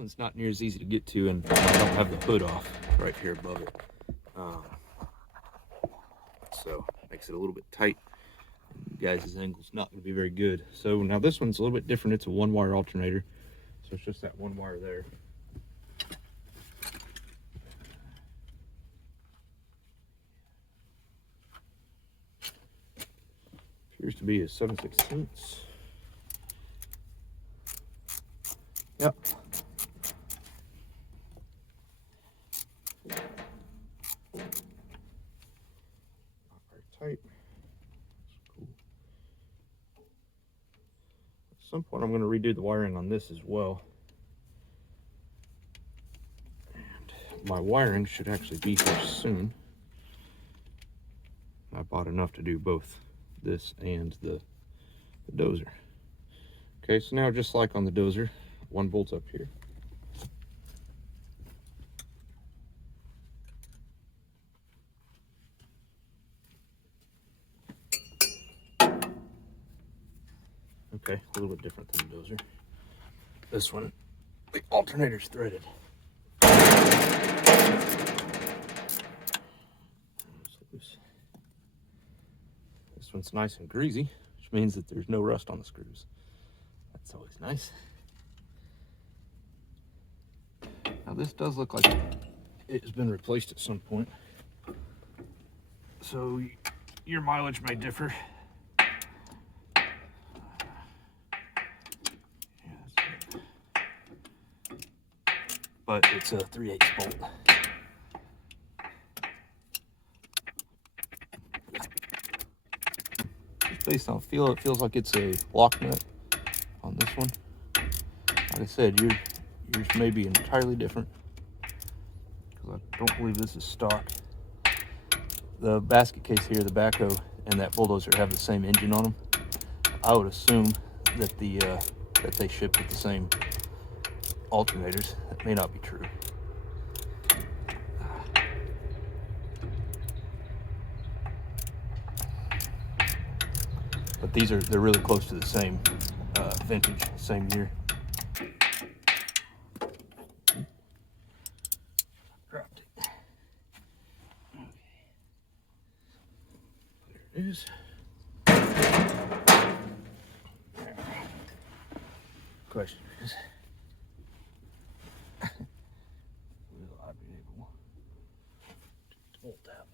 one's not near as easy to get to, and I don't have the hood off right here above it. So makes it a little bit tight. You guys' angle's not going to be very good. So now this one's a little bit different. It's a 1-wire alternator, so it's just that 1 wire there. Appears to be a 7/16. Yep. Not very tight. That's cool. At some point I'm going to redo the wiring on this as well. And my wiring should actually be here soon. I bought enough to do both this and the dozer. Okay, so now just like on the dozer, 1 bolt's up here. Okay, a little bit different than the dozer. This one, the alternator's threaded. This one's nice and greasy, which means that there's no rust on the screws. That's always nice. Now this does look like it has been replaced at some point, so your mileage may differ. But it's a 3/8 bolt. Just based on feel, it feels like it's a lock nut on this one. Like I said, yours may be entirely different, because I don't believe this is stock. The basket case here, the backhoe, and that bulldozer have the same engine on them. I would assume that that they ship with the same alternators. That may not be true. But they're really close to the same vintage, same year. Dropped it. Okay. There it is. Question is, will I be able to bolt that?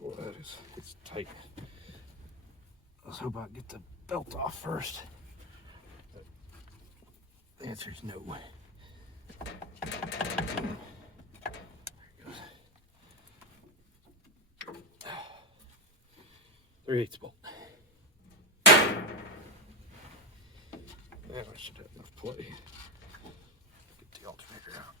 Well, it's tight. Let's hope I can get the belt off first. But the answer is no. There we go. 3/8 bolt. Yeah, I should have enough play. Get the alternator out.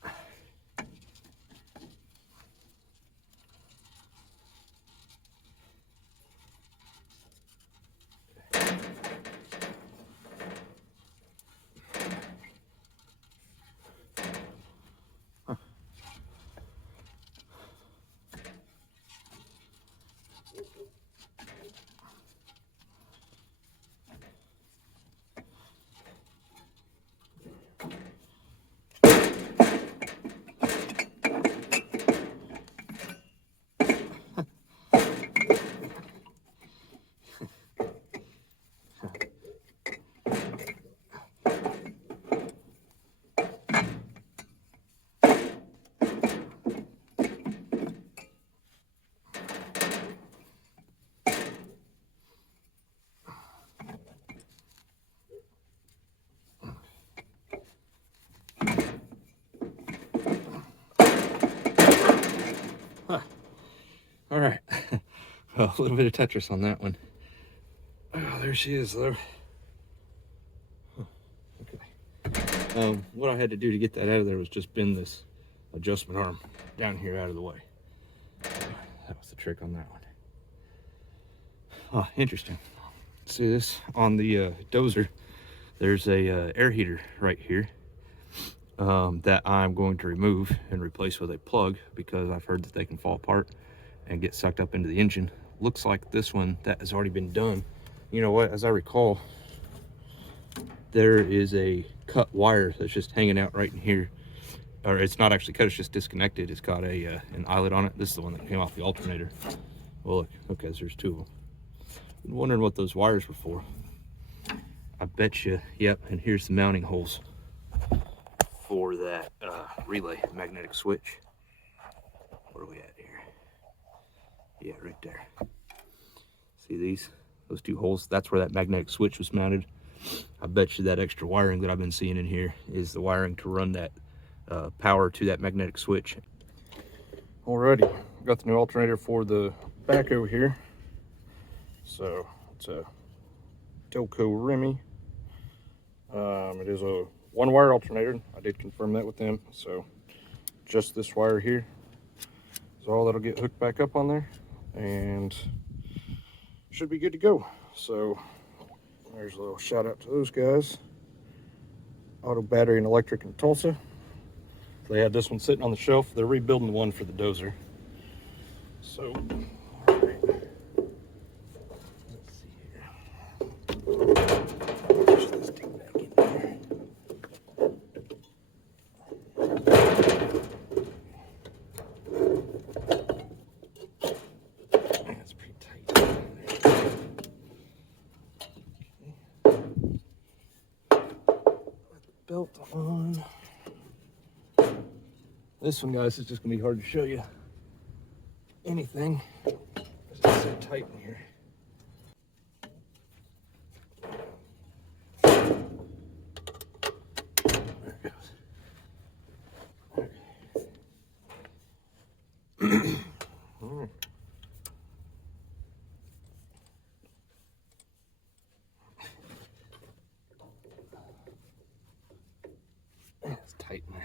All right, well, a little bit of Tetris on that one. Oh, there she is, though. Okay. What I had to do to get that out of there was just bend this adjustment arm down here out of the way. That was the trick on that one. Oh, interesting. See this on the dozer? There's a air heater right here. that I'm going to remove and replace with a plug, because I've heard that they can fall apart and get sucked up into the engine. Looks like this one that has already been done. You know what, as I recall, there is a cut wire that's just hanging out right in here, or it's not actually cut, it's just disconnected. It's got a an eyelet on it. This is the one that came off the alternator. Well, look, okay, so there's two of them. Been wondering what those wires were for. I bet you, yep, and here's the mounting holes for that relay magnetic switch. Where are we at here? Yeah, right there. See these? Those two holes? That's where that magnetic switch was mounted. I bet you that extra wiring that I've been seeing in here is the wiring to run that power to that magnetic switch. Alrighty, got the new alternator for the back over here. So it's a Delco Remy. It is a one wire alternator. I did confirm that with them. So just this wire here is all that'll get hooked back up on there, and should be good to go. So there's a little shout out to those guys, Auto Battery and Electric in Tulsa. They had this one sitting on the shelf. They're rebuilding the one for the dozer. So all right. Let's see here. Push this thing back in there. That's pretty tight. Belt on. This one, guys, is just gonna be hard to show you anything because it's so tight in here. There it goes. Okay. All right. It's tight in there.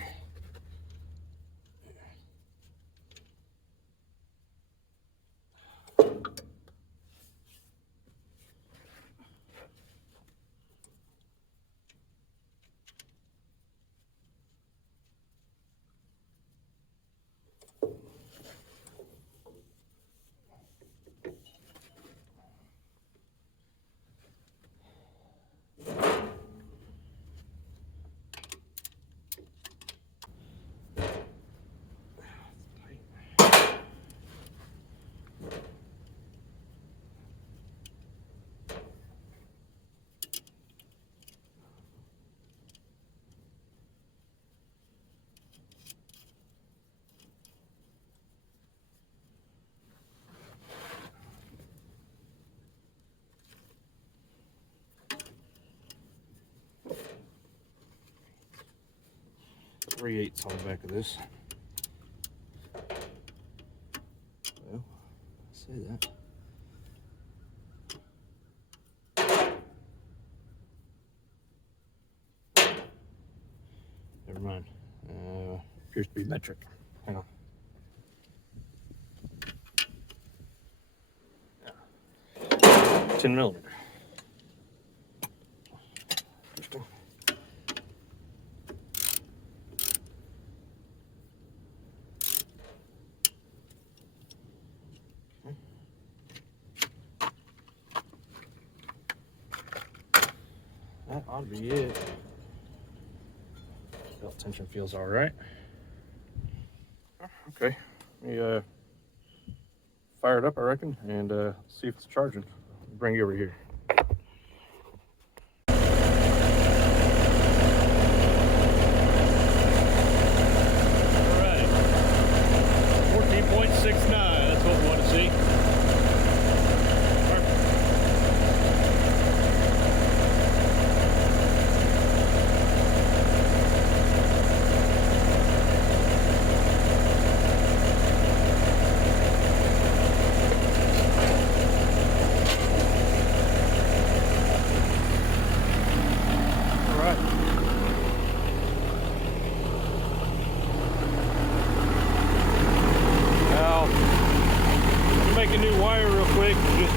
.3/8 on the back of this. Well, I say that. Never mind. Appears to be metric. Hang on. Yeah. 10mm. Interesting. That ought to be it. Belt tension feels all right. Okay, let me fire it up, I reckon, and see if it's charging. Bring you over here. All right, 14.69, that's what we want to see.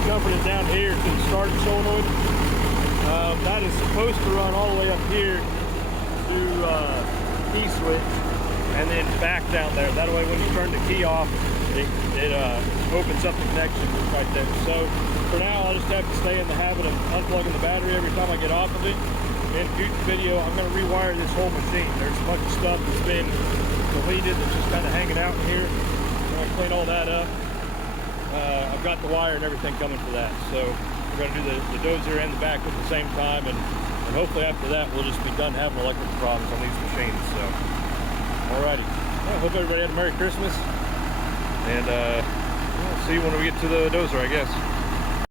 Dumping it down here to the starting solenoid. That is supposed to run all the way up here to key switch and then back down there. That way when you turn the key off, it opens up the connection right there. So for now, I'll just have to stay in the habit of unplugging the battery every time I get off of it. In future video, I'm going to rewire this whole machine. There's a bunch of stuff that's been deleted that's just kind of hanging out in here. I'm going to clean all that up. I've got the wire and everything coming for that. So we're going to do the dozer and the back at the same time, and hopefully after that we'll just be done having electrical problems on these machines. So alrighty, well, hope everybody had a Merry Christmas, and we'll see you when we get to the dozer, I guess.